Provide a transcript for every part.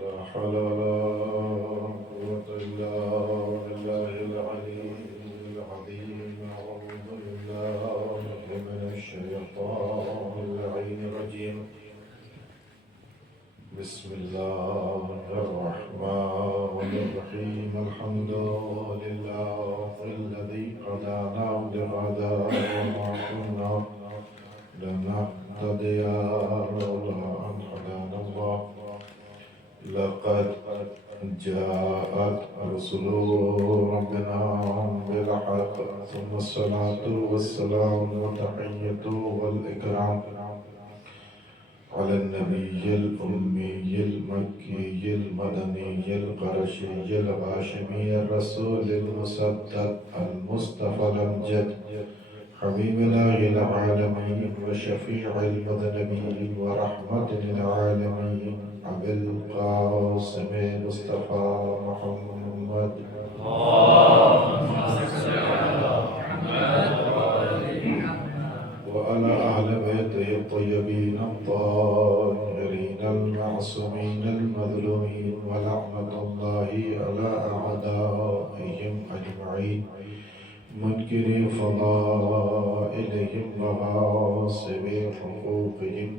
لا حول ولا قوة إلا بالله العلي العظيم. أعوذ بالله من الشيطان اللعين الرجيم. بسم الله الرحمن الرحيم. الحمد لله الذي هدانا لهذا وما كنا لنهتدي لولا أن هدانا الله. لقد جاءت رسل ربنا بالحق ثم الصلاة والسلام والتحية والإكرام على النبي الأمي المكي المدني القرشي الهاشمي الرسول المسدد المصطفى الأمجد حبيب الله العالمين وشفيع المذنبين ورحمة للعالمين أبي القاسم مصطفى محمد. وعلى أهل بيته الطيبين الطاهرين المعصومين المظلومين ولعنة الله على أعدائهم أجمعين منكري فضائلهم وغاصبي حقوقهم.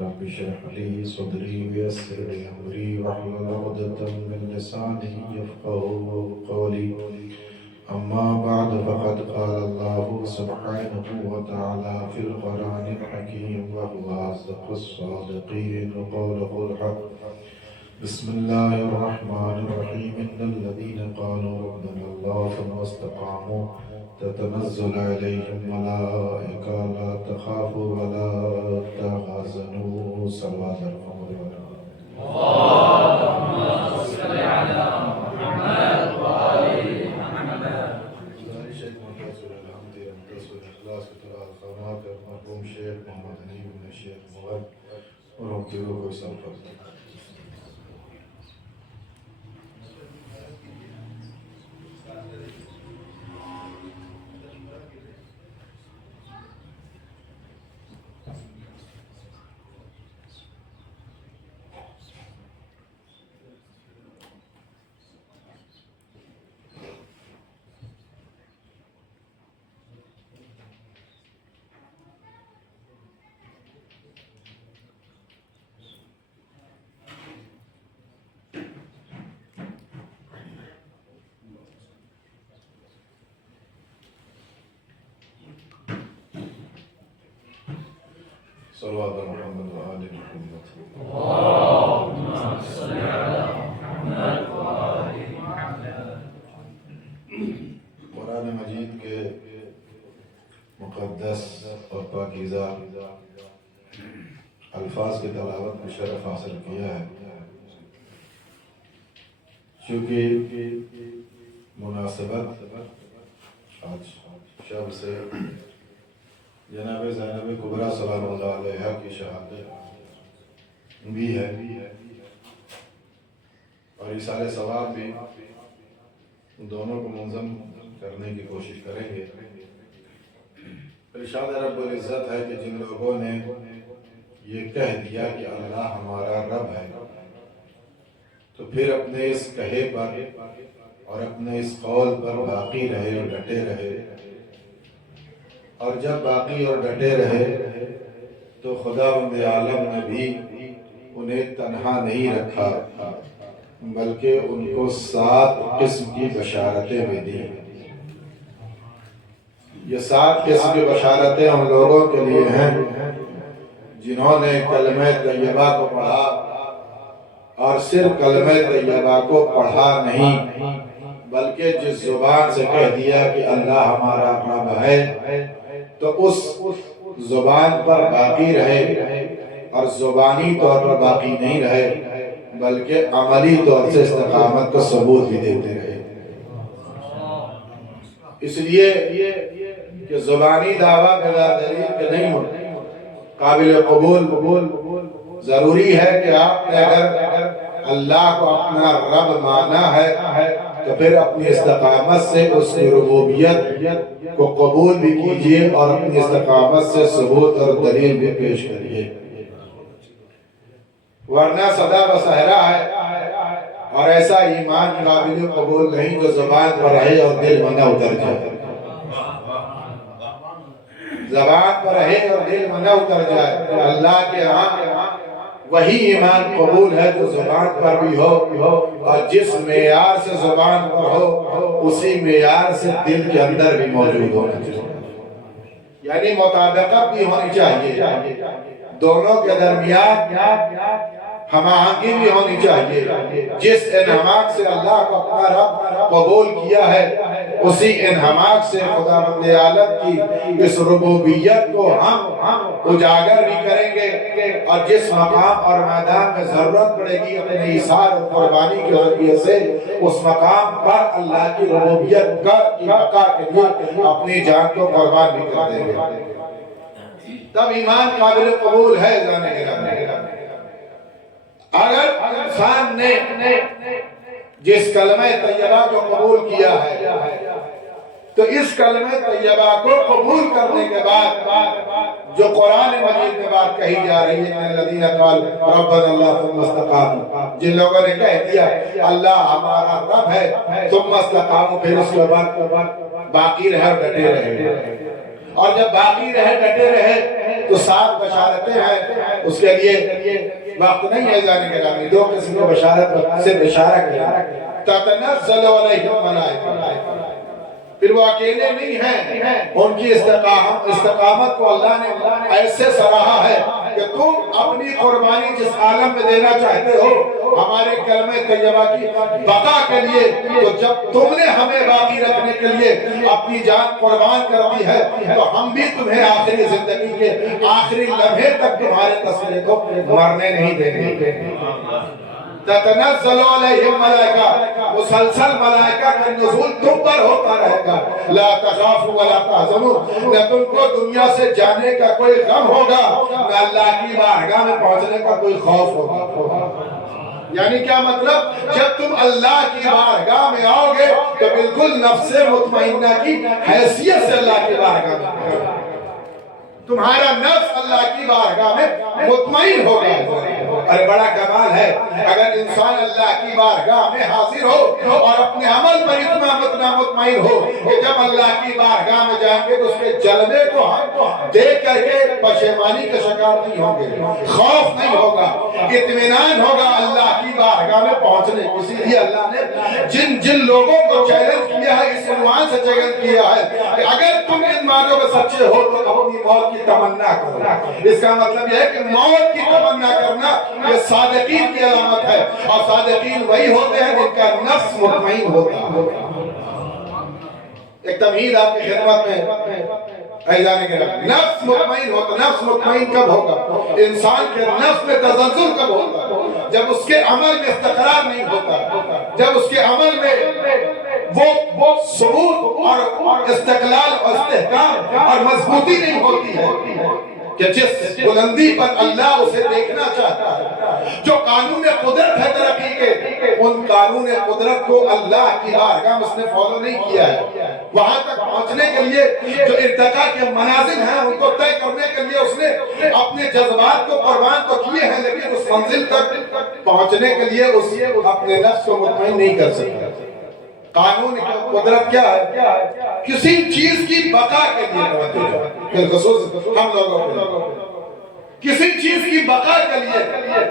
رب اشرح لي صدري ويسر لي أمري واحلل عقدة من لساني يفقهوا قولي. أما بعد فقد قال الله سبحانه وتعالى في القرآن الحكيم وهو أصدق الصادقين وقوله الحق. بسم الله الرحمن الرحيم. إن الذين قالوا ربنا الله ثم استقاموا تتنزل عليهم ملائكة لا تخافوا ولا تحزنوا. صلوات القمر اللهم صل على محمد وآل محمد. مرحوم شیخ محمد حنیف بن شیخ مغل اور ان کی روح کو سلام. صلوات محمد وآل محمد. اللهم صل على محمد وآل محمد. قرآن مجید کے مقدس اور پاکیزہ الفاظ کی تلاوت میں شرف حاصل کیا ہے. چونکہ مناسبت آج شب سے جناب زینب کبریٰ سلام اللہ علیہا کی شہادت بھی ہے اور اِیصال ثواب بھی، دونوں کو منظم کرنے کی کوشش کریں گے. ارشاد رب العزت ہے کہ جن لوگوں نے یہ کہہ دیا کہ اللہ ہمارا رب ہے تو پھر اپنے اس کہے پر اور اپنے اس قول پر باقی رہے اور ڈٹے رہے. اور جب باقی اور ڈٹے رہے تو خداوند عالم نے بھی انہیں تنہا نہیں رکھا بلکہ ان کو 7 قسم کی بشارتیں بھی دی. یہ 7 قسم کی بشارتیں ہم لوگوں کے لیے ہیں جنہوں نے کلمہ طیبہ کو پڑھا اور صرف کلمہ طیبہ کو پڑھا نہیں بلکہ جس زبان سے کہہ دیا کہ اللہ ہمارا رب ہے تو اس زبان پر باقی رہے اور زبانی طور پر باقی نہیں رہے بلکہ عملی طور سے استقامت کا ثبوت بھی دیتے رہے. اس لیے کہ زبانی دعویٰ بلا دلیل کے نہیں قابل قبول. ضروری ہے کہ آپ نے اگر اللہ کو اپنا رب مانا ہے تو پھر اپنی استقامت سے اس کی ربوبیت کو قبول بھی کیجئے اور اپنی استقامت سے ثبوت اور دلیل بھی پیش کریے. ورنہ سدا بصحرا ہے، اور ایسا ایمان قابل قبول نہیں جو زبان پر رہے اور دل میں نہ اتر جائے۔ زبان پر رہے اور دل میں نہ اتر جائے۔ اللہ کے ہاں وہی ایمان قبول ہے جو زبان پر بھی ہو، اور جس معیار سے زبان پر ہو اسی معیار سے دل کے اندر بھی موجود ہونا چاہیے۔ یعنی مطابقت بھی ہونی چاہیے، دونوں کے درمیان ہم آہنگی بھی ہونی چاہیے۔ جس انہماک سے اللہ کو اپنا رب قبول کیا ہے اسی انہماک سے خداوند عالم کی اس ربوبیت کو ہم اجاگر بھی کریں گے، اور جس مقام اور میدان میں ضرورت پڑے گی اپنے ایثار اور قربانی کے ذریعے سے اس مقام پر اللہ کی ربوبیت کی بقا کے لیے اپنی جان کو قربان بھی کر دیں گے۔ تب ایمان قابل قبول ہے۔ جانے کے اگر انسان نے جس کلمہ طیبہ کو قبول کیا ہے تو اس کلمہ طیبہ کو قبول کرنے کے بعد جو قرآن مجید میں بات کہی جا رہی ہے الذین قالوا ربنا اللہ ثم استقاموا، جن لوگوں نے کہہ دیا اللہ ہمارا رب ہے ثم استقاموا، پھر اس کے بعد باقی رہے اور ڈٹے رہے، اور جب باقی رہے ڈٹے رہے تو 7 بشارتیں ہیں۔ اس کے لیے وقت نہیں ہے جانے کے لیے، 2 قسم کی بشارت صرف اشارہ کیا۔ تتنزل علیہم الملائکہ، پھر وہ اکیلے نہیں ہیں، ان کی استقامت کو اللہ نے ایسے سراہا ہے کہ تم اپنی قربانی جس عالم میں دینا چاہتے ہو ہمارے کلمہ طیبہ کی بقا کے لیے، تو جب تم نے ہمیں باقی رکھنے کے لیے اپنی جان قربان کر دی ہے تو ہم بھی تمہیں آخری زندگی کے آخری لمحے تک تمہارے تصویر کو مرنے نہیں دیں گے۔ تتنزل علیہم ملائکہ، مسلسل ملائکہ کا نزول تم پر ہوتا رہے گا۔ لا تخافوا ولا تحزنوا، نہ تم کو دنیا سے جانے کا کوئی غم ہوگا نہ اللہ کی بارگاہ میں پہنچنے کا کوئی خوف ہوگا۔ یعنی کیا مطلب؟ جب تم اللہ کی بارگاہ میں آؤ گے تو بالکل نفس مطمئنہ کی حیثیت سے اللہ کی بارگاہ میں پہنچو گے، تمہارا نفس اللہ کی بارگاہ میں مطمئن ہو گیا۔ اور بڑا کمال ہے اگر انسان اللہ کی بارگاہ میں حاضر ہو اور اپنے عمل پر اتنا مطمئن ہو کہ جب اللہ کی بارگاہ میں جائیں گے تو اس کے جلوے کو ہم دیکھ کر کے پشیمانی کا شکار نہیں ہوں گے، خوف نہیں ہوگا، اطمینان ہوگا اللہ کی بارگاہ میں پہنچنے۔ اسی لیے اللہ نے جن لوگوں کو چیلنج کیا ہے اس عنوان سے چیلنج کیا ہے کہ اگر تم ان باتوں میں سچے ہو تو اپنی موت کی تمنا کرو۔ اس کا مطلب یہ ہے کہ موت کی تمنا کرنا یہ صادقین کی علامت ہے، اور صادقین وہی ہوتے ہیں جن کا نفس مطمئن ہوتا ہے۔ ایک تمہید آپ کی خدمت میں ایزانے کے لئے، نفس مطمئن ہوتا، نفس مطمئن کب ہوگا؟ انسان کے نفس میں تزلزل کب ہوتا؟ جب اس کے عمل میں استقرار نہیں ہوتا، جب اس کے عمل میں وہ ثبوت اور استقلال اور استحکام اور مضبوطی نہیں ہوتی ہے کہ جس بلندی پر اللہ اسے دیکھنا چاہتا ہے، جو قانون قدرت ہے ترقی کے، ان قانون قدرت کو اللہ کی بارگاہ میں اس نے فالو نہیں کیا ہے۔ وہاں تک پہنچنے کے لیے جو ارتقاء کے منازل ہیں ان کو طے کرنے کے لیے اس نے اپنے جذبات کو قربان تو کیے ہیں، لیکن اس منزل تک پہنچنے کے لیے اس اپنے نفس کو مطمئن نہیں کر سکتا۔ قانون قدرت کیا ہے؟ کسی چیز کی بقا کے لیے، بالخصوص ہم لوگوں کو کسی چیز کی بقا کے لیے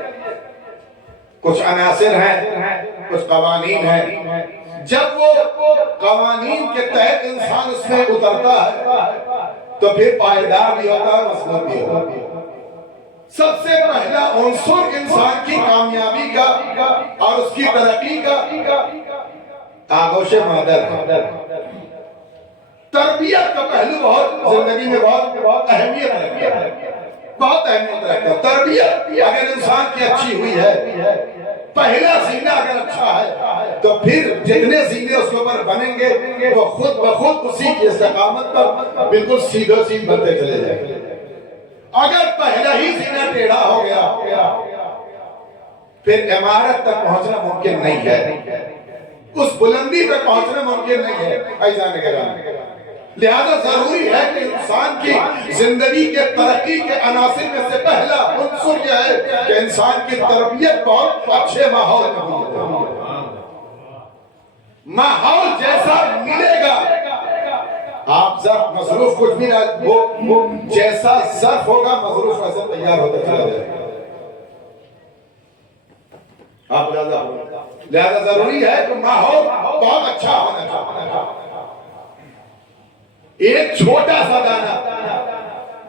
کچھ عناصر ہیں، کچھ قوانین ہیں۔ جب وہ قوانین کے تحت انسان اس میں اترتا ہے تو پھر پائیدار بھی ہوتا ہے، مضبوط بھی ہوتا ہے۔ سب سے پہلا عنصر انسان کی کامیابی کا اور اس کی ترقی کا آغوش مادر ہے۔ تربیت کا پہلو بہت زندگی میں بہت اہمیت رکھتا ہے، بہت اہمیت رکھتا ہے۔ تربیت اگر انسان کی اچھی ہوئی ہے، پہلا زینہ اگر اچھا ہے تو پھر جتنے زینے اس کے اوپر بنیں گے وہ خود بخود اسی کی استقامت پر بالکل سیدھو سیدھ بنتے چلے جائیں گے۔ اگر پہلا ہی زینہ ٹیڑھا ہو گیا پھر عمارت تک پہنچنا ممکن نہیں ہے، اس بلندی پہ پہنچنا ممکن نہیں ہے۔ ایزان کرام لہذا ضروری ہے کہ انسان کی زندگی کے ترقی کے عناصر میں سے پہلا عنصر یہ ہے کہ انسان کی تربیت بہت اچھے ماحول میں ہو. ماحول جیسا ملے گا آپ ظرف مصروف کچھ بھی نہ ہو، جیسا ظرف ہوگا مصروف ویسا تیار ہوتا چلا جائے گا. آپ لہذا ضروری ہے کہ ماحول بہت اچھا ہونا چاہیے. ایک چھوٹا سا دانہ،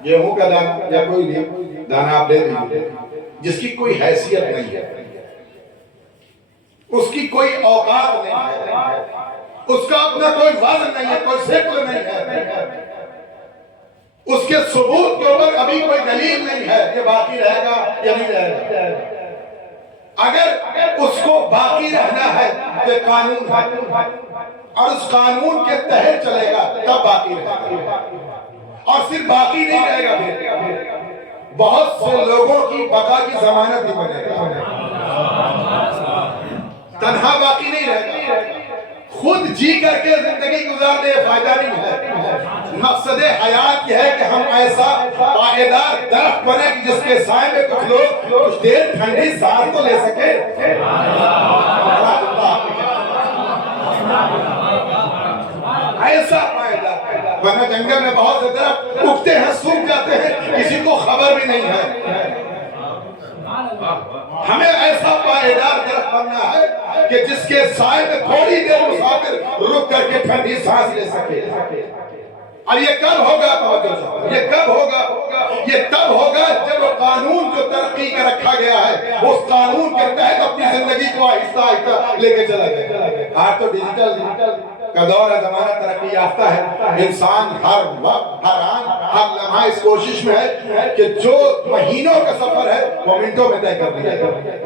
گیہوں کا دانہ یا کوئی بھی دانہ آپ لے لیجیے، جس کی کوئی حیثیت نہیں ہے، اس کی کوئی اوقات نہیں ہے، اس کا اپنا کوئی وزن نہیں ہے، کوئی شکل نہیں ہے، اس کے ثبوت کے اوپر ابھی کوئی دلیل نہیں ہے، یہ باقی رہے گا یا نہیں رہے گا. اگر اس کو باقی رہنا ہے تو قانون ہے اور اس قانون کے تحت چلے گا تب باقی رہے گا، اور صرف باقی نہیں رہے گا، پھر بہت سے لوگوں کی بقا کی ضمانت بھی بنے گا. تنہا باقی نہیں رہے گا. خود جی کر کے زندگی گزارنے فائدہ نہیں ہے. مقصد حیات یہ ہے کہ ہم ایسا پائیدار درخت بنے کہ جس کے سائے میں کچھ لوگ کچھ دیر ٹھنڈی سانس تو لے سکے. ایسا پائیدار، ورنہ جنگل میں بہت سے درخت اگتے ہیں سوکھ جاتے ہیں، کسی کو خبر بھی نہیں ہے. ہمیں ایسا پائیدار درخت بننا ہے کہ جس کے سائے میں تھوڑی دیر مسافر رک کر کے ٹھنڈی سانس لے سکے. اور یہ کب ہوگا؟ توجہ، یہ کب ہوگا؟ یہ تب ہوگا جب قانون جو ترقی کا رکھا گیا ہے اس قانون کے تحت اپنی زندگی کو آہستہ آہستہ لے کے چلا جائے. آج تو ڈیجیٹل کا دور ہے، زمانہ ترقی یافتہ ہے. انسان ہر وقت، ہر آن، ہر لمحہ اس کوشش میں ہے کہ جو مہینوں کا سفر ہے وہ منٹوں میں طے کر لیا جائے،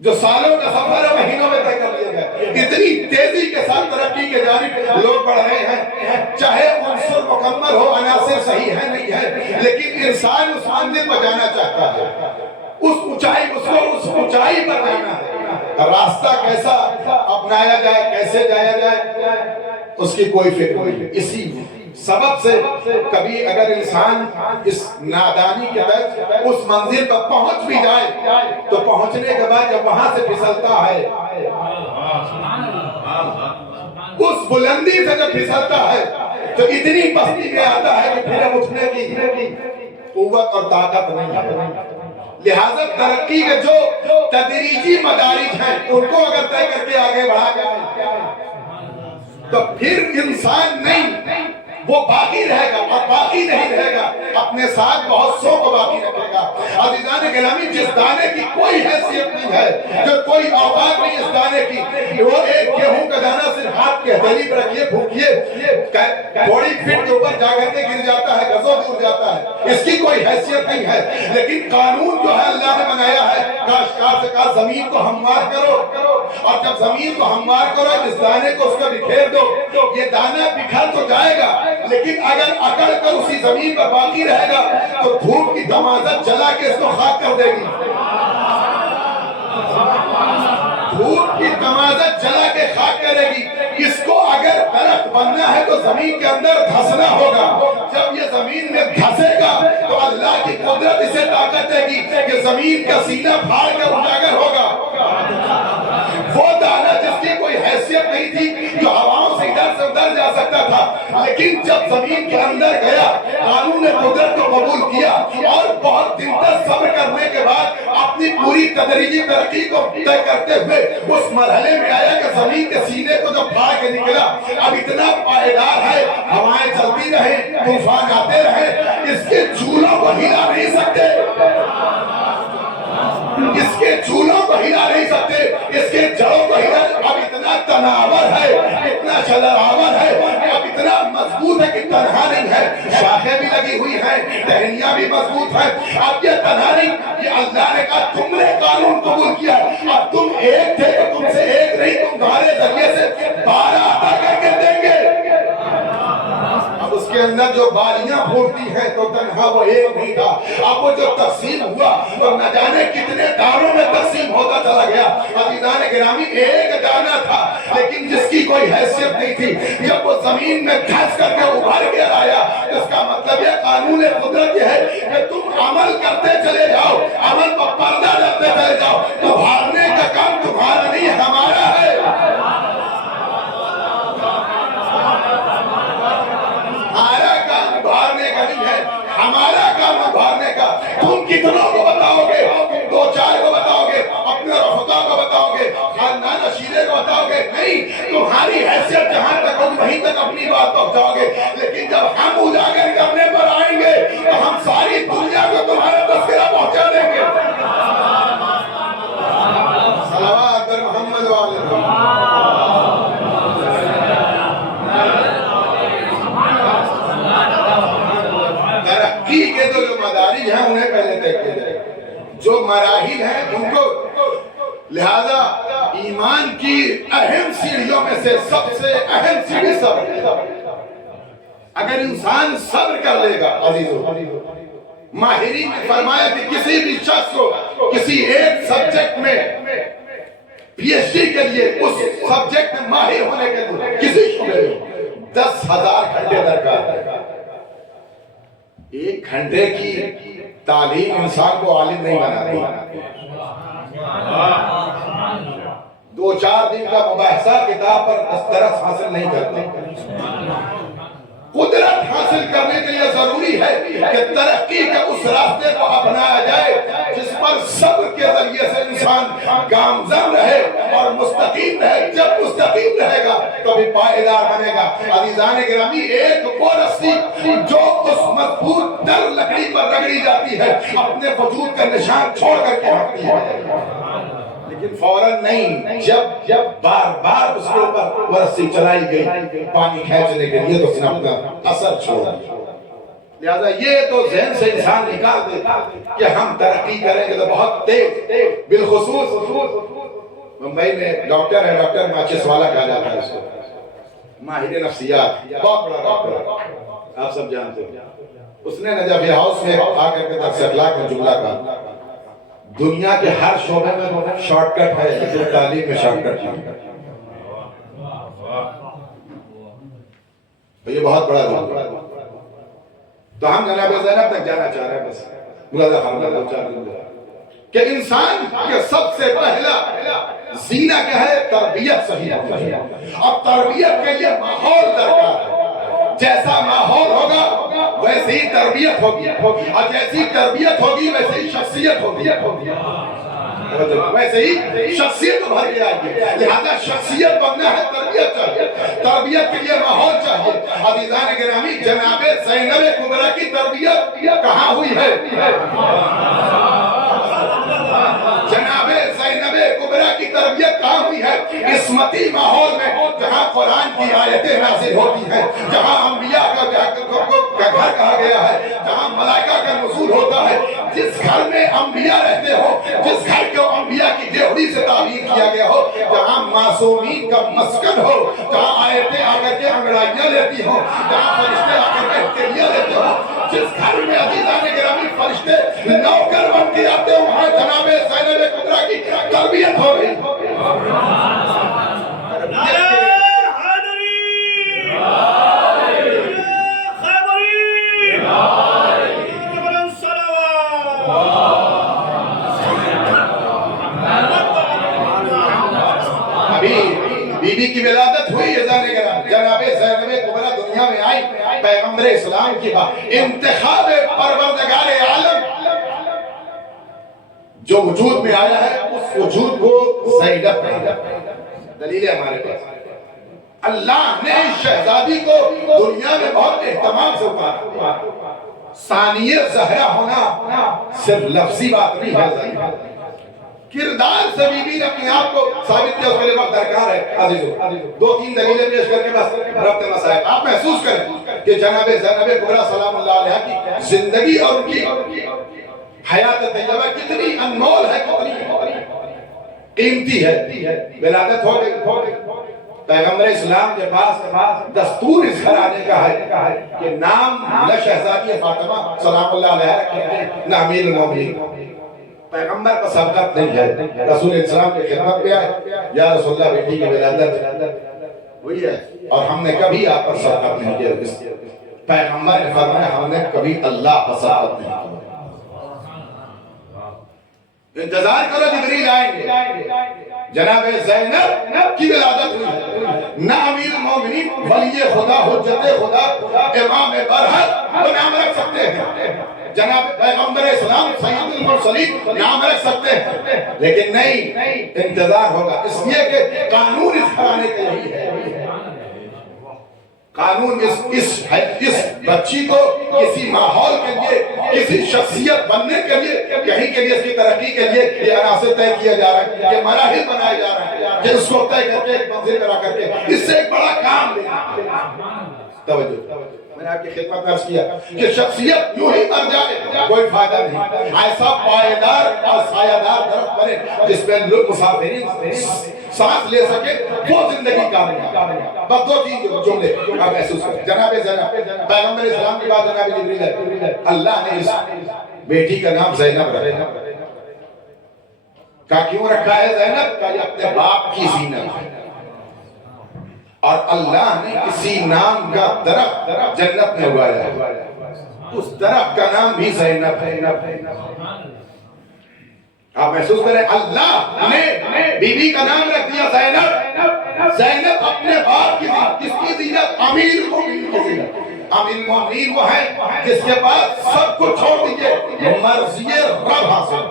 جو سالوں کا سفر ہے مہینوں میں طے کر لیا جائے. اتنی تیزی کے ساتھ ترقی کے جانب لوگ بڑھ رہے ہیں، چاہے عنصر مکمل ہو، عناصر صحیح ہے نہیں ہے، لیکن انسان اس منزل پر جانا چاہتا ہے، اس اونچائی پر جانا ہے. راستہ کیسا اپنایا جائے، کیسے جایا جائے، اس کی کوئی فکر نہیں. اسی سبب سے کبھی اگر انسان اس نادانی کے تحت اس منزل پر پہنچ بھی جائے تو پہنچنے کے بعد جب وہاں سے پھسلتا ہے، اس بلندی سے جب پھسلتا ہے تو اتنی پستی میں آتا ہے کہ پھر اٹھنے کی قوت اور طاقت نہیں ہے. لہذا ترقی کے جو تدریجی مدارج ہیں ان کو اگر طے کر کے آگے بڑھا جائے تو پھر انسان نہیں، وہ باقی رہے گا، اور باقی نہیں رہے گا اپنے ساتھ بہت سو کو باقی رکھے گا. عزیزان گرامی، جس دانے کی کوئی حیثیت نہیں ہے، جو کوئی اوقات نہیں اس دانے کی، وہ ایک گیہوں کا دانہ صرف ہاتھ کے ہتھیلی پر رکھیے، پھونکیے، تھوڑی فٹ کے اوپر جا کر کے گر جاتا ہے، گزوں دور جاتا ہے، اس کی کوئی حیثیت نہیں ہے. لیکن قانون جو ہے اللہ نے بنایا ہے، کاشتکار سے کہا زمین کو ہموار کرو، اور جب زمین کو ہموار کرو اس دانے کو اس کا بکھیر دو. یہ دانہ بکھر تو جائے گا لیکن اگر اکڑ کر اسی زمین پر باقی رہے گا تو دھوپ کی تمازت جلا کے اس کو خاک کر دے گی. دھوپ کی تمازت جلا کے خاک کرے گی. اس کو اگر درخت بننا ہے تو زمین کے اندر دھسنا ہوگا. جب یہ زمین میں دھسے گا تو اللہ کی قدرت اسے طاقت دے گی کہ زمین کا سینہ پھاڑ کر اجاگر ہوگا. وہ دانہ جس کی کوئی حیثیت نہیں تھی، جو ہواؤں سے ادھر سے ادھر جا سکتا تھا، لیکن جب زمین کے اندر گیا، قانون قدرت کو قبول کیا اور بہت دن تک صبر کرنے کے بعد اپنی پوری تدریجی ترقی کو طے کرتے ہوئے اس مرحلے میں آیا کہ زمین کے سینے کو جو پھاڑ کے نکلا، اب اتنا پائیدار ہے، ہوائیں چلتی رہیں، طوفان آتے رہیں، اس کے چولوں کو ہلا نہیں سکتے، اس کے چولوں کو ہلا نہیں سکتے، اس کے جڑوں کو ہلا. اب اتنا تناور ہے، اتنا شلراور ہے، اب اتنا مضبوط ہے کہ تنہا نہیں ہے، شاخیں بھی لگی ہوئی ہیں، ٹہنیاں بھی مضبوط ہیں. اب یہ تنہا نہیں، یہ اللہ نے کہا تم نے قانون قبول کیا، اب تم ایک تھے تو تم سے ایک نہیں، تمہارے ذریعے سے 12 عطا کر کے دیں گے. اب اس کے اندر جو بالیاں پھوٹتی ہیں تو تنہا وہ ایک نہیں تھا. اب وہ جو تقسیم ہوا تو نہ جانے کتنے دانوں میں تقسیم ہوتا چلا گیا. عزیزان گرامی، ایک دانہ تھا لیکن جس کی کوئی حیثیت نہیں تھی. جب وہ زمین میں دھس کر کے ابھر کے آیا, اس کا مطلب یہ قانون قدرت یہ ہے کہ تم عمل کرتے چلے جاؤ, عمل پر پردہ ڈالتے چلے جاؤ. ابھارنے کا کام تمہارا نہیں, ہمارا ہے. ہمارا کام ابھارنے کا نہیں ہے, ہمارا کام ابھارنے کا. تم کتنوں کو بتاؤ گے؟ تم دو چار کو بتاؤ گے, اپنے رفقا کو بتاؤ گے, خاندان عشیرے کو بتاؤ گے؟ نہیں, تمہاری حیثیت جہاں تک ہوگی وہیں تک اپنی بات پہنچاؤ گے. لیکن جب ہم اجاگر کرنے پر آئیں گے تو ہم ساری دنیا کو تمہارا تذکرہ پہنچا دیں گے. صلوات بر محمد وعلی ترقی کے تو جو مدارج ہیں انہیں پہلے طے کیے جائے, جو مراحل ہیں ان کو. لہذا ایمان کی اہم سیڑھیوں میں سے سب سے اہم سیڑھی صبر. اگر انسان صبر کر لے گا عزیزو, ماہرین نے فرمایا کہ کسی بھی شخص کو کسی ایک سبجیکٹ میں پی ایچ ڈی کے لیے, اس سبجیکٹ میں ماہر ہونے کے لیے کسی شعبے میں 10,000 گھنٹے درکار ہے. ایک گھنٹے کی تعلیم انسان کو عالم نہیں بناتی. 2-4 دن کا مباحثہ کتاب پر دسترس حاصل نہیں کرتے. قدرت حاصل کرنے کے لیے ضروری ہے کہ ترقی کے اس راستے کو اپنایا جائے جس پر صبر کے ذریعے سے انسان گامزن رہے اور مستقیم رہے. جب مستقیم رہے گا تو بھی پائیدار بنے گا. عزیزان گرامی, ایک وہ رسی جو اس مضبوط در لکڑی پر رگڑی جاتی ہے اپنے وجود کا نشان چھوڑ کر کے ہٹتی ہے, لیکن فوراً نہیں. جب بار بار اس کے اوپر وہ رسی چلائی گئی پانی کھینچنے کے لیے تو اس نے اپنا اثر چھوڑا. لہذا یہ تو ذہن سے انسان نکال دے کہ ہم ترقی کریں گے تو بہت تیز. بالخصوص ممبئی میں ڈاکٹر ہے, ڈاکٹر ماچس والا کہا جاتا ہے اس کو, ماہر نفسیات, بہت بڑا ڈاکٹر, آپ سب جانتے ہیں. اس نے نجف ہاؤس میں آ کر کے درس اخلاق میں جملہ کہا, دنیا کے ہر شعبے میں شارٹ کٹ ہے لیکن تعلیم میں شارٹ کٹ نہیں. یہ بہت بڑا دعویٰ ہے. تو ہم جناب زینب تک جانا چاہ رہے ہیں. بس ملازہ فرمایا کہ انسان کے سب سے پہلا زینہ کیا ہے؟ تربیت صحیح ہے. اب تربیت کے لیے ماحول درکار ہے. جیسا ماحول ہوگا ویسے ہی تربیت ہوگی, اور جیسی تربیت ہوگی ویسے ہی شخصیت ہوگی, ویسے ہی شخصیت ابھر کے آئے گی. لہذا شخصیت بننا ہے, تربیت چاہیے. تربیت کے لیے ماحول چاہیے. عزیزان گرامی, جناب زینب کبریٰ کی تربیت کہاں ہوئی ہے؟ جناب زینب کبریٰ کی تربیت کہاں ہوئی ہے؟ عصمتی ماحول میں, جہاں قرآن کی آیتیں نازل ہوتی ہیں, جہاں انبیاء کا گھر کہا گیا ہے, جہاں ملائکہ کا نزول ہوتا ہے. جس گھر میں انبیاء رہتے ہو, جس گھر کو انبیاء کی دیوڑی سے تعبیر کیا گیا ہو, جہاں معصومین کا مسکن ہو, جہاں آیتیں آ کر کے انگڑائیاں لیتی ہوں, جہاں فرشتے آ کر کے احتیالیاں لیتے ہوں, جس گھر میں عزیزان گرامی فرشتے نوکر بن کے آتے ہوں, وہاں جناب زینب کبریٰ کی تربیت ہو گئی. بی بی کی ولادت ہوئی جناب زینب کبریٰ دنیا میں آئی, پیغمبر اسلام کی بات, انتخاب پروردگار عالم جو وجود میں آیا ہے اس وجود کو زینب ہے. دلیل ہے ہمارے پاس. اللہ نے شہزادی کو دنیا میں بہت اہتمام سے اتارا. ثانیہ زہرا ہونا صرف لفظی بات نہیں ہے, کردار سے بھی اپنے آپ کو ثابت کیا, اس کے لیے وقت درکار ہے. عزیزو, 2-3 دلیلیں پیش کر کے بس ربط مسائل آپ محسوس کریں کہ جناب زینب کبریٰ سلام اللہ علیہ کی زندگی اور ان کی حیات طیبہ کتنی انمول ہے, کتنی قیمتی ہے. ولادت ہو گئی, پیغمبر اسلام کے پاس دستور اس گھرانے کا ہے کہ نام نہ شہزادی فاطمہ سلام اللہ علیہ رکھیں نہ امیر المومنین. پیغمبر کا سبقت نہیں ہے. رسول اسلام کی خدمت پہ آئے, یا رسول اللہ بیٹی کی ولادت وہی ہے. اور ہم نے کبھی آپ پر شفقت نہیں کیا. پیغمبر نے فرمایا ہم نے کبھی اللہ پر شفقت نہیں کیا. انتظار کرو جبریل آئیں گے. جناب زینب کی ولادت ہوئی. نہ امیر المومنین ولی خدا حجت خدا امام برحق وہ نام رکھ سکتے ہیں. جناب پیغمبر اسلام سید المرسلین نام رکھ سکتے ہیں. لیکن نہیں، انتظار ہوگا. اس لیے کہ قانون اس گھرانے کا یہی ہے. قانون اس بچی کو کسی ماحول کے لیے، کسی شخصیت بننے کے لیے، کہیں کے لیے، اس کی ترقی کے لیے یہ عناصر طے کیا جا رہا ہے، یہ مراحل بنائے جا رہے ہیں کہ اس کو طے کر کے ایک منزل کرا کر کے اس سے ایک بڑا کام لینا. توجہ، میں نے آپ کی خدمت عرض کیا کہ شخصیت یوں ہی مر جائے کوئی فائدہ نہیں. ایسا پائیدار اور سایہ دار درخت بنے جس میں لوگ مسافرین سانس لے سکے، وہ زندگی کامیاب. بس دو تین جملے آپ محسوس کریں. جناب زینب پیغمبر اسلام کے بعد جناب جبریل ہے. اللہ نے اس بیٹی کا نام زینب رکھا. کہا کیوں رکھا ہے زینب؟ کہا یہ اپنے باپ کی زینت ہے. اور اللہ نے کسی نام کا درخت جنت میں اگایا ہے، اس درخت کا نام بھی زینب ہے. آپ محسوس کریں، اللہ نے بی بی کا نام رکھ دیا زینب. زینب اپنے باپ کی زینت. کس کی زینت؟ امیر المومنین کی زینت. امیر المومنین وہ ہے جس کے پاس سب کو چھوڑ دیجئے مرضی رب حاصل.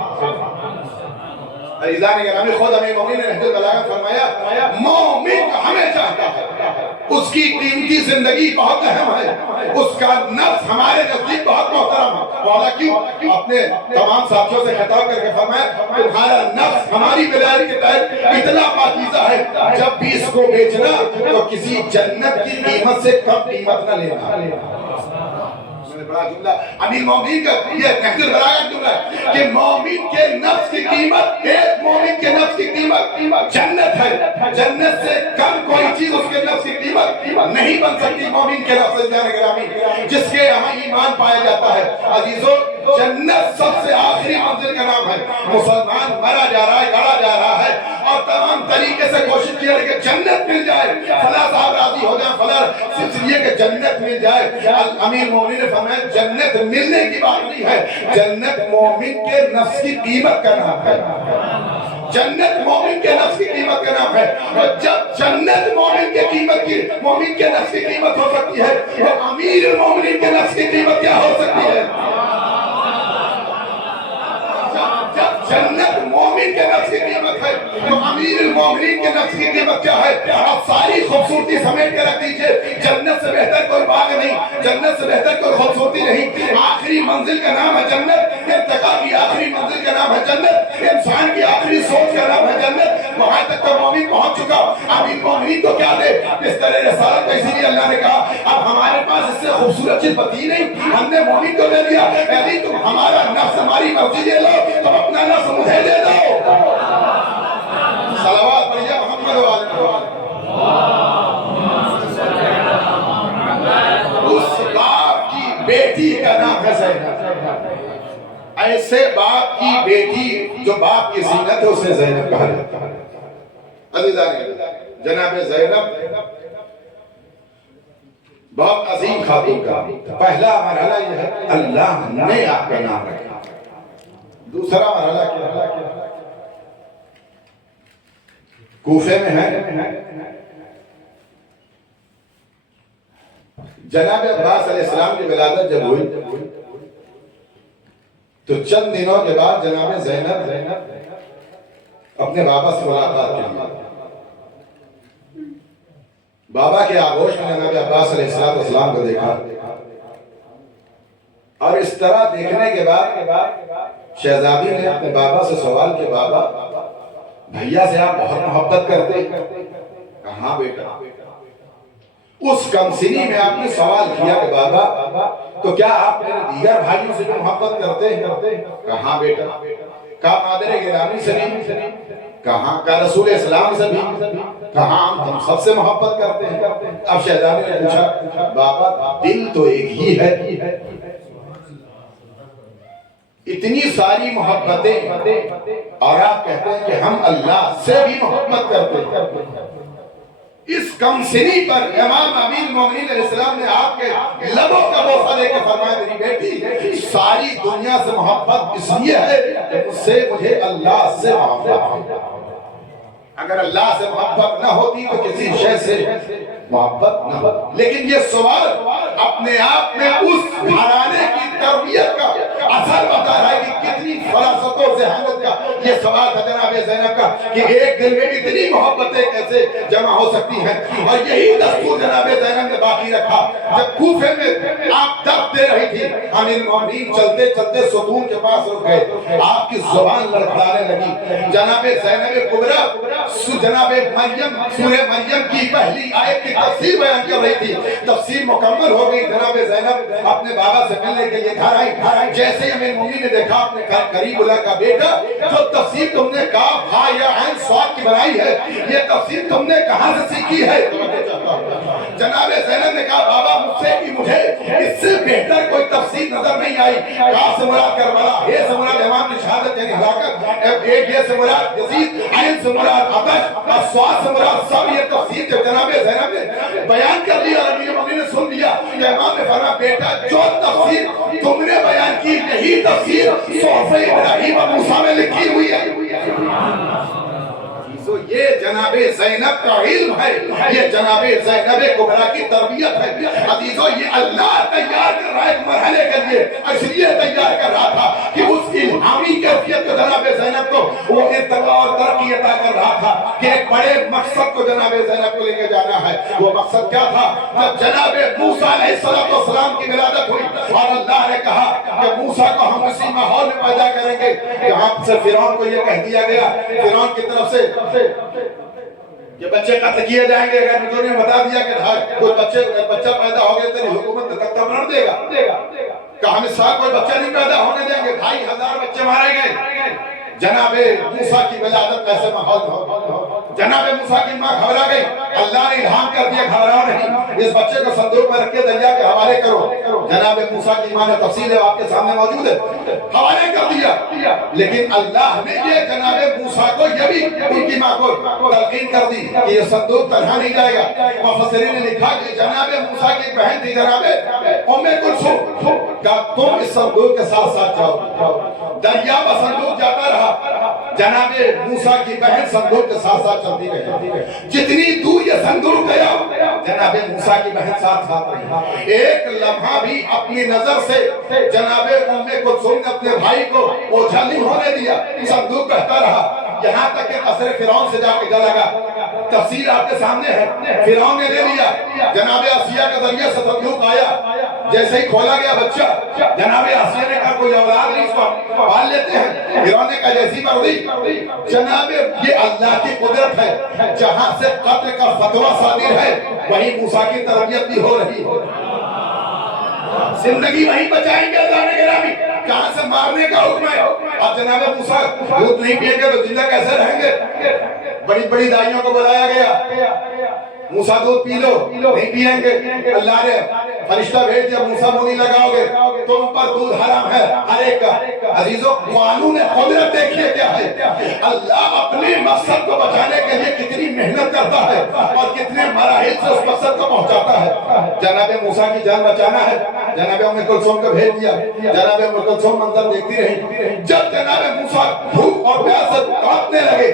عزیزان گرامی، خود امیر المومنین نے نہج البلاغہ فرمایا مومن ہمیں چاہتا ہے، اس کی قیمتی زندگی بہت اہم ہے، اس کا نفس ہمارے نزدیک بہت محترم ہے. مولا کیوں؟ اپنے تمام ساتھیوں سے خطاب کر کے فرمایا تمہارا نفس ہماری ولایت کے تحت اتنا پاکیزہ ہے، جب بھی اس کو بیچنا تو کسی جنت کی قیمت سے کم قیمت نہ لینا. بڑا جملہ امیر مومنین کا یہ نہج البلاغہ جملہ ہے کہ مومن کے نفس کی قیمت، ایک مومن کے نفس کی قیمت جنت ہے. جنت سے کم کوئی چیز اس کے نفس کی قیمت نہیں بن سکتی. مومن کے نفس گرامی جس کے یہاں ایمان پایا جاتا ہے. عزیزوں، جنت سب سے آخری منزل کا نام ہے. مسلمان مرا جا رہا ہے، گڑا جا رہا ہے اور تمام طریقے سے کوشش کیا کہ جنت مل جائے، فلاں صاحب راضی ہو جائیں، فلاں اس لیے کہ جنت مل جائے. امیر مومنین نے فرمایا جنت ملنے کی بات نہیں ہے، جنت مومن کے نفس کی قیمت کا نام ہے. جنت مومن کے نفس کی قیمت کا نام ہے. اور جب جنت مومن کے نفس کی قیمت ہو سکتی ہے تو امیر المومنین کے نفس کی قیمت کیا ہو سکتی ہے؟ جب جنت مومن کے نفس کی قیمت ہے تو امیر المومنین کے نفس کی قیمت کیا ہے؟ آپ ساری خوبصورتی سمیٹ کے رکھ دیجئے، جنت سے بہتر کوئی باغ نہیں، جنت سے بہتر کوئی خوبصورتی نہیں. آخری منزل کا نام ہے جنت. ارتقاء کی آخری منزل کا نام ہے جنت. انسان کی آخری سوچ کا نام ہے جنت. وہاں تک تو مومن پہنچ چکا. امیر مومنین تو کیا دے؟ اس طرح رسالت کا. اسی لیے اللہ نے کہا اب ہمارے پاس اس سے خوبصورت چیز بتی نہیں، ہم نے مومن کو دے دیا. یعنی تم ہمارا نفس ہماری مرضی دے لو، تم اپنا نفس مجھے دے دو. صلوات پڑھیے محمد وعلیہ. اس باپ کی بیٹی کا نام ہے زینب. ایسے باپ کی بیٹی جو باپ کی زینت ہے اسے زینب کہا جاتا ہے. عزیزان جناب زینب بہت عظیم خاتون کا پہلا مرحلہ یہ ہے اللہ نے آپ کا نام رکھا. دوسرا مرحلہ کیا ہے؟ کوفے میں ہے. جناب عباس علیہ السلام کی ولادت جب ہوئی تو چند دنوں کے بعد جناب زینب اپنے بابا سے ملاقات کی. بابا کے آغوش میں جناب عباس علیہ السلام کو دیکھا اور اس طرح دیکھنے کے بعد شہزادی نے اپنے بابا سے سوال کہ بابا بھیا سے آپ بہت محبت کرتے ہیں؟ کہاں بیٹا. اس کمسنی میں آپ نے سوال کیا کہ بابا تو کیا آپ میرے دیگر بھائیوں سے بھی محبت کرتے ہیں؟ کہاں بیٹا. کہا مادر گرامی سے بھی. کہاں؟ کہا رسول اسلام سے بھی. کہاں؟ ہم سب سے محبت کرتے ہیں. اب شہزادی نے پوچھا بابا دل تو ایک ہی ہے، اتنی ساری محبتیں اور آپ کہتے ہیں کہ ہم اللہ سے بھی محبت کرتے ہیں. اس کمسنی پر امام امیر مومنین علیہ السلام نے آپ کے لبوں کا بوسہ دے کے فرمایا میری بیٹی ساری دنیا سے محبت اس لیے ہے کہ مجھ سے مجھے اللہ سے محبت ہے۔ اگر اللہ سے محبت نہ ہوتی تو کسی شے سے محبت نہ ہوتی۔ لیکن یہ سوال اپنے آپ میں اس گھرانے کی تربیت کا اثر بتا رہا ہے کہ کتنی فراست و ذہانت کا یہ سوال تھا جناب زینب کا کہ ایک دل میں اتنی محبتیں کیسے جمع ہو سکتی ہیں، اور یہی دستور جناب زینب نے باقی رکھا۔ جب کوفے میں آپ درد دے رہی تھی، امیر المومنین چلتے چلتے ستون کے پاس رک گئے، آپ کی زبان لڑکھڑانے لگی۔ جناب زینب کبریٰ جناب مریم سورہ مریم کی پہلی آیت کی تفسیر بیان کر رہی تھی، تفسیر مکمل ہو گئی۔ جناب زینب اپنے بابا سے ملنے کے لیے گھر آئی، جیسے ہی امیر المومنین نے دیکھا اپنے قریب اللہ کا بیٹا، جو تفسیر تم نے کہا بھا یا عین صاد کی بنائی ہے، یہ تفسیر تم نے کہاں سے سیکھی ہے؟ جناب زینب نے کہا بابا مجھ سے کہ مجھے اس سے بہتر کوئی تفسیر نظر نہیں آئی۔ کاف سے مراد کربلا، ہے سے مراد امام کی شہادت یعنی ہلاکت، ایک یہ سے مراد یزید، عین سے مراد آتش، اور صاد سے مراد سب، یہ تفسیر جب جناب زینب نے بیان کر لی اور امیر المومنین نے سن لیا کہ امام نے فرمایا بیٹا جو تفسیر تم نے بیان کی یہی تفسیر صحف ابراہیم اور موسیٰ میں لکھی ہوئی ہے۔ تو یہ جناب زینب کا علم ہے، یہ جناب زینب کبریٰ کی تربیت ہے۔ عزیزو یہ اللہ تیار کر رہا ہے ایک مرحلے کے لیے، اس لیے تیار کر رہا تھا کہ اس الہامی کیفیت کو جناب زینب کو وہ ارتقاء اور ترقی عطا کر رہا تھا کہ ایک بڑے مقصد کو جناب زینب کو لے کے جانا ہے۔ وہ مقصد کیا تھا؟ جب جناب موسیٰ علیہ السلام کی ولادت ہوئی اور اللہ نے کہا کہ موسیٰ کو ہم اسی ماحول میں پیدا کریں گے جہاں سے فرعون کو یہ کہہ دیا گیا، فرعون کی طرف سے کہ بچے قتل کیے جائیں گے، اگر مجھے نے بتا دیا کہ کوئی بچہ پیدا ہو گیا تیری حکومت تک تمرن دے گا، کہا ہم اس سال کوئی بچہ نہیں پیدا ہونے دیں گے۔ 2500 بچے مارے گئے۔ جناب موسیٰ کی ولادت ایسے ماحول میں ہو، جناب موسیٰ کی ماں گھبرا گئی، اللہ نے الہام کر دیا گھبراؤ نہیں، اس بچے کو صندوق میں رکھ کے دریا کے حوالے کرو۔ جناب موسیٰ کی ماں نے تفصیل آپ کے سامنے موجود ہے، حوالے کر دیا، لیکن اللہ نے یہ جناب موسیٰ کو یہ بھی ان کی ماں کو تلقین کر دی کہ یہ صندوق تنہا نہیں جائے گا۔ مفسرین نے لکھا کہ جناب موسیٰ کی بہن تھی جناب ام کلثوم، کہ تم اس صندوق کے ساتھ ساتھ جاؤ۔ دریا پر صندوق جاتا رہا، جناب موسیٰ کی بہن صندوق کے ساتھ ساتھ چلتی رہی، جتنی دور یہ صندوق گیا جناب موسیٰ کی بہن ساتھ ساتھ رہی۔ ایک لمحہ بھی اپنی نظر سے جناب ام کلثوم نے اپنے بھائی کو اوجھل نہیں ہونے دیا، صندوق بہتا رہا یہاں تک کہ قصر فرعون سے جا کے جا لگا۔ تفسیر آپ کے سامنے ہے، فرعون نے لے لیا، جناب آسیہ کے ذریعے سے صندوق آیا، جیسے ہی کھولا گیا بچہ، جناب آسیہ نے کہا کوئی اولاد نہیں اس کو پال لیتے ہیں، فرعون نے کہا جیسی مرضی۔ جناب یہ اللہ کی قدرت ہے، جہاں سے قتل کا فتویٰ صادر ہے وہیں موسیٰ کی تربیت بھی ہو رہی ہے، زندگی وہیں بچائیں گے اللہ نے گرامی، کہاں سے مارنے کا حکم ہے۔ اب جناب موسیٰ دودھ نہیں پیئیں گے تو زندہ کیسے رہیں گے؟ بڑی بڑی دائیوں کو بلایا گیا، موسیٰ دودھ پی لو، نہیں پیئیں گے، اللہ نے فرشتہ بھیج دیا موسیٰ منہ نہیں لگاؤ گے، تم پر دودھ حرام ہے ہر ایک کا۔ عزیزو قانون قدرت دیکھیے کیا ہے، اللہ اپنے مقصد کو بچانے کے لیے کتنی محنت کرتا ہے اور کتنے مراحل سے اس مقصد کو پہنچاتا ہے۔ جناب موسیٰ کی جان بچانا ہے، جناب ام کلثوم کو بھیج دیا، جناب ام کلثوم منظر دیکھتی رہی، جب جناب موسیٰ بھوک اور پیاس سے تڑپنے لگے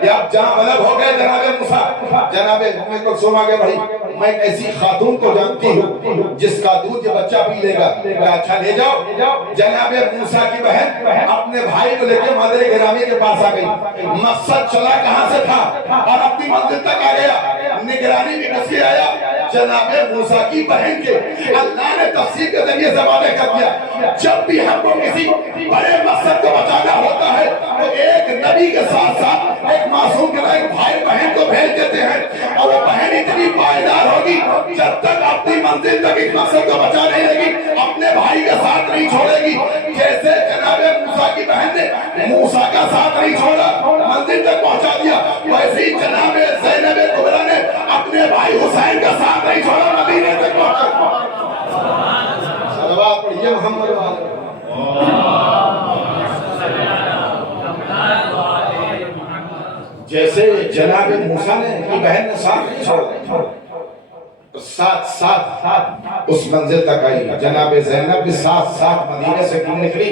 کہ اب جہاں بلب ہو گئے جناب موسیٰ، جناب ام کلثوم آگے بڑھی، میں ایک ایسی خاتون کو جانتی ہوں جس کا دودھ یہ بچہ پی لے گا، کہ اچھا لے جاؤ۔ جناب موسیٰ کی بہن اپنے بھائی کو لے کے مادر گرامی کے پاس آ گئی، مقصد چلا کہاں سے تھا اور اپنی منزل تک آ گیا، نگرانی بھی کس کے آیا، جناب موسیٰ کی بہن کے۔ اللہ نے تفسیر کے ذریعے سے واضح کر دیا جب بھی ہم کو کسی بڑے مقصد کو بچانا ہوتا ہے تو ایک نبی کے ساتھ ساتھ ایک معصوم کے ایک بھائی بہن کو بھیج دیتے ہیں، اور وہ بہن اتنی پائیدار ہوگی جب تک اپنی منزل تک اس مقصد کو بچا نہیں لے گی، اپنے بھائی کا ساتھ نہیں چھوڑے گی۔ جیسے جناب موسیٰ کی بہن نے موسیٰ کا ساتھ نہیں چھوڑا، منزل تک پہنچا دیا، ویسے ہی جناب زینب کبریٰ نے اپنے بھائی حسین کا ساتھ نہیں چھوڑا، مدینے تک پہنچا۔ صلوات پڑھیے محمد والے۔ جیسے جناب موسیٰ نے کی بہن نے ساتھ نہیں چھوڑا، ساتھ ساتھ اس منزل تک آئی. جناب زینب بھی ساتھ ساتھ مدینے سے کیوں نکلی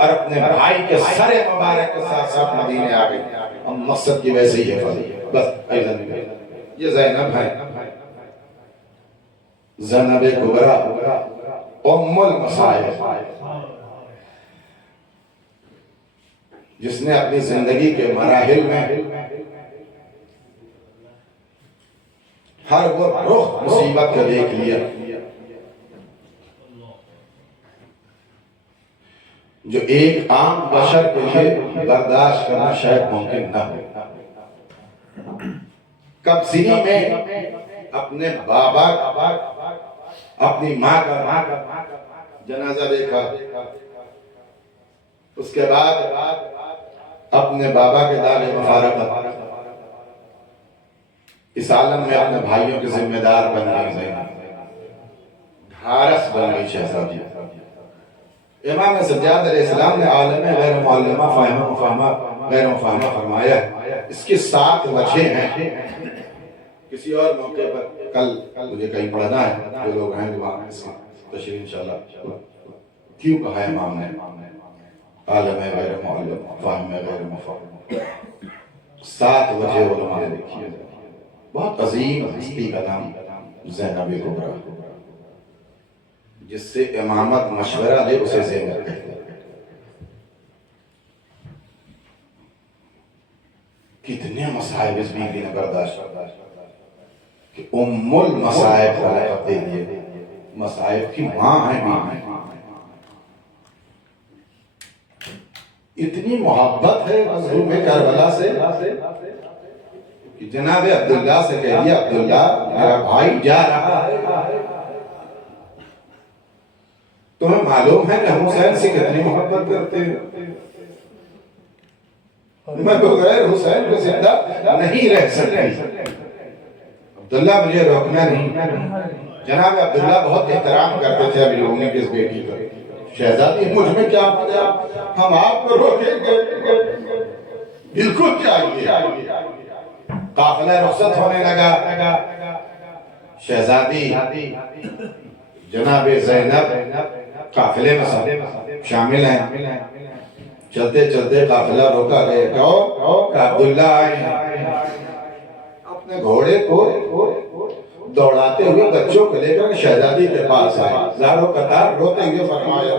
اور اپنے بھائی کے سر مبارک کے ساتھ ساتھ مدینے آ گئی. ہم مقصد کی ویسے ہی ہے بس. یہ زینب ہے، زینب کبریٰ ام المصائب، جس نے اپنی زندگی کے مراحل میں ہر وہ رخ مصیبت کا دیکھ لیا جو ایک عام بشر کے لیے برداشت کرنا شاید ممکن نہ ہو. کب سینی میں اپنے بابا اپنی ماں کا جنازہ دیکھا، اس کے بعد اپنے بابا کے دار مفارقت، اس عالم میں اپنے بھائیوں کے ذمہ دار بن گئی زینب، ڈھارس بن گئی شہزادی. امام سجاد علیہ السلام نے عالم غیر معلمہ فاہمہ مفاہمہ غیر مفاہمہ فرمایا. اس کی 7 وجہ ہیں. کسی اور موقع پر کل مجھے کہیں پڑھنا ہے، جو لوگ ہیں وہاں اس کی تشریح انشاءاللہ. کیوں کہا ہے امام نے عالم غیر معلم فاہم غیر مفاہم؟ 7 وجہ علماء نے لکھی ہے. بہت عظیم ہستی کا نام زینب کبریٰ، جس سے امامت مشورہ لے اسے زینب کہتے ہیں. کتنے مصائب اس بیوی نے برداشت کہ ام المصائب خلقت دے دیے. مصائب کی ماں ہے بیوی. اتنی محبت ہے مظلوم کربلا سے کہ جناب عبداللہ سے کہہ دیا عبداللہ میرا بھائی جا رہا ہے. تمہیں معلوم ہے کہ ہم حسین سے کتنی محبت کرتے ہیں، میں بغیر حسین کو زندہ نہیں رہ سکتی. عبداللہ مجھے روکنا نہیں. جناب عبداللہ بہت احترام کرتے تھے ابی رومی کی اس بیٹی کا. شہزادی مجھ میں کیا پڑا، ہم آپ کو روکیں گے؟ بالکل چاہیے. قافلہ رخصت ہونے لگا. شہزادی جناب زینب قافلے میں شامل ہیں. چلتے چلتے قافلہ روکا گئے. کہ عبداللہ آئے ہیں. اپنے گھوڑے کو دوڑاتے ہوئے بچوں کو لے کر شہزادی کے پاس آئے. زارو قطار روتے ہوئے فرمایا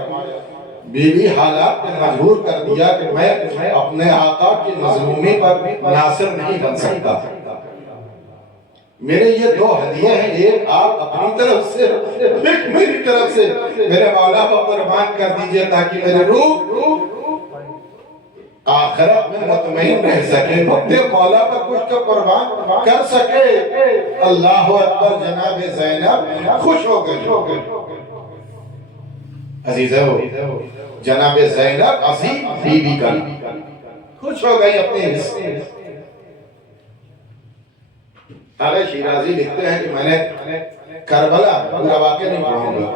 بیوی حالات نے مجبور کر دیا کہ میں اپنے آقا کی مظلومی پر ناصر نہیں بن سکتا. میرے یہ 2 ہدیے ہیں، ایک آپ اپنی طرف سے ایک میری طرف سے میرے مولا پر قربان کر دیجئے تاکہ میرے روح آخرت میں مطمئن رہ سکے، اپنے مولا پر کچھ تو قربان کر سکے. اللہ اکبر. جناب زینب خوش ہو گئی. عزیزو جناب زینب عظیم بیوی کا خوش ہو گئی اپنے حصے. آغا شیرازی لکھتے ہیں کہ میں نے کربلا پورا واقعہ نہیں پڑھوں گا.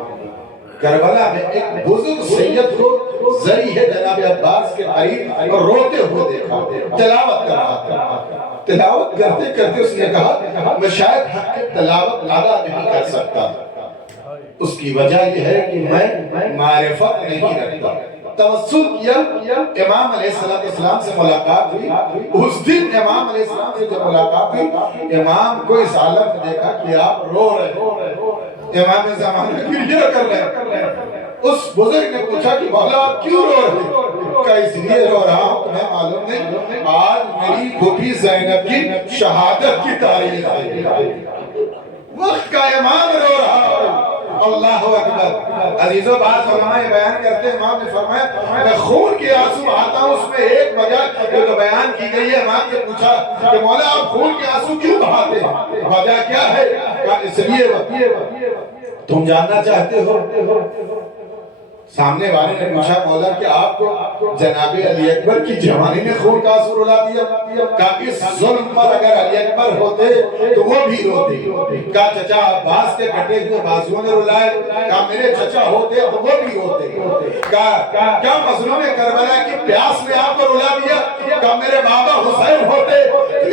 کربلا میں ایک بزرگ سید کو ذریح جناب عباس کے قریب اور روتے ہوئے دیکھا، تلاوت کر رہا تھا. تلاوت کرتے کرتے اس نے کہا میں شاید حق تلاوت ادا نہیں کر سکتا. اس کی وجہ یہ ہے کہ میں معرفت نہیں رکھتا. توسل کیا. امام علیہ السلام سے ملاقات ہوئی. اس دن امام علیہ السلام سے جب ملاقات ہوئی، امام کو اس عالم میں دیکھا کہ آپ رو رہے. امام زمانہ گریہ کر رہے. اس بزرگ نے پوچھا کہ مولا آپ کیوں رو رہے؟ کہ اس لیے رو رہا ہوں تمہیں معلوم نہیں، آج میری پھوپھی زینب کی شہادت کی تاریخ ہے. وقت کا امام رو رہا ہے. اللہ اکبر. عزیزو بعض علماء بیان کرتے ہیں امام نے فرمایا میں خون کے آنسو آتا ہوں. اس میں ایک وجہ جو بیان کی گئی ہے، امام نے پوچھا کہ مولا آپ خون کے آنسو کیوں بہاتے ہیں؟ وجہ کیا ہے؟ اس لیے تم جاننا چاہتے ہو. سامنے والے نے پوچھا مولا کہ آپ کو جناب علی اکبر کی جوانی نے خون کا آنسو رلا دیا؟ کہا اس ظلم پر اگر علی اکبر ہوتے تو وہ بھی روتے. کہا چچا عباس کے کٹے ہوئے بازوؤں نے رلائے؟ کہا میرے چچا ہوتے تو وہ بھی ہوتے. کہا کیا مظلوم کربلا کی پیاس نے آپ کو رلا دیا؟ کہا میرے بابا حسین ہوتے تو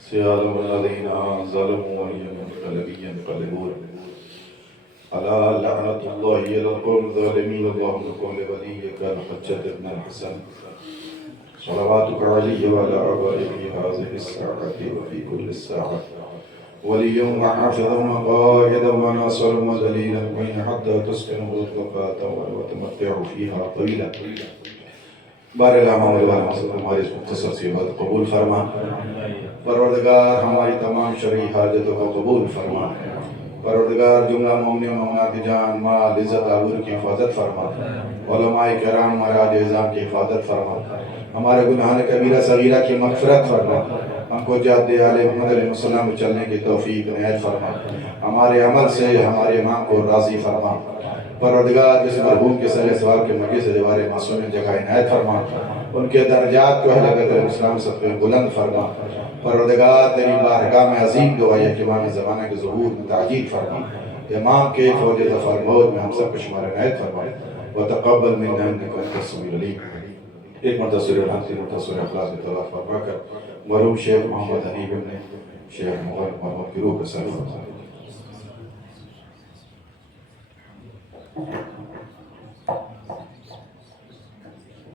سيعلم الذين ظلموا أي منقلب ينقلبون ألا لعنة الله على القوم الظالمين. اللهم قل لوليك الحجة بن الحسن صلواتك عليه وعلى آبائه في هذه الساعة وفي كل الساعة وليا وحافظا وقائدا وناصرا ودليلا وإن حتى تسكنه الغفاة وتمتع فيها طويلا. بارک ہمارے اس مختصر سی بات قبول فرما. پروردگار ہماری تمام شرعی حاجتوں کو قبول فرما. پروردگار جملہ مومن مومنات جان مال عزت آبرو کی حفاظت فرما. علماء کرام مراج اعظام کی حفاظت فرما. ہمارے گناہ کبیرہ صغیرہ کی مغفرت فرما. ہم کو جادے آل محمد علیہ السلام چلنے کی توفیق عنایت فرما. ہمارے عمل سے ہمارے امام کو راضی فرما. پروردگار جس مرحوم کے سر سوال کے مجھے سے دوارے معصومین جگہ عنایت فرما. ان کے درجات کو اہل بیت الاسلام سب پہ بلند فرما. پروردگار تیری بارگاہ میں عظیم دعائیں کہ امام زمانہ کے ظہور میں تعجیل فرما. امام کے فوج ظفر موت میں ہم سب کو شمار عنایت فرما. وتقبل منا انك انت السميع العليم. ایک مرتبہ سورہ الحمد تین مرتبہ سورہ اخلاص میں تلاوت فرما کر مرحوم شیخ محمد حنیف ابن شیخ محمد کی روح کو سر فرما.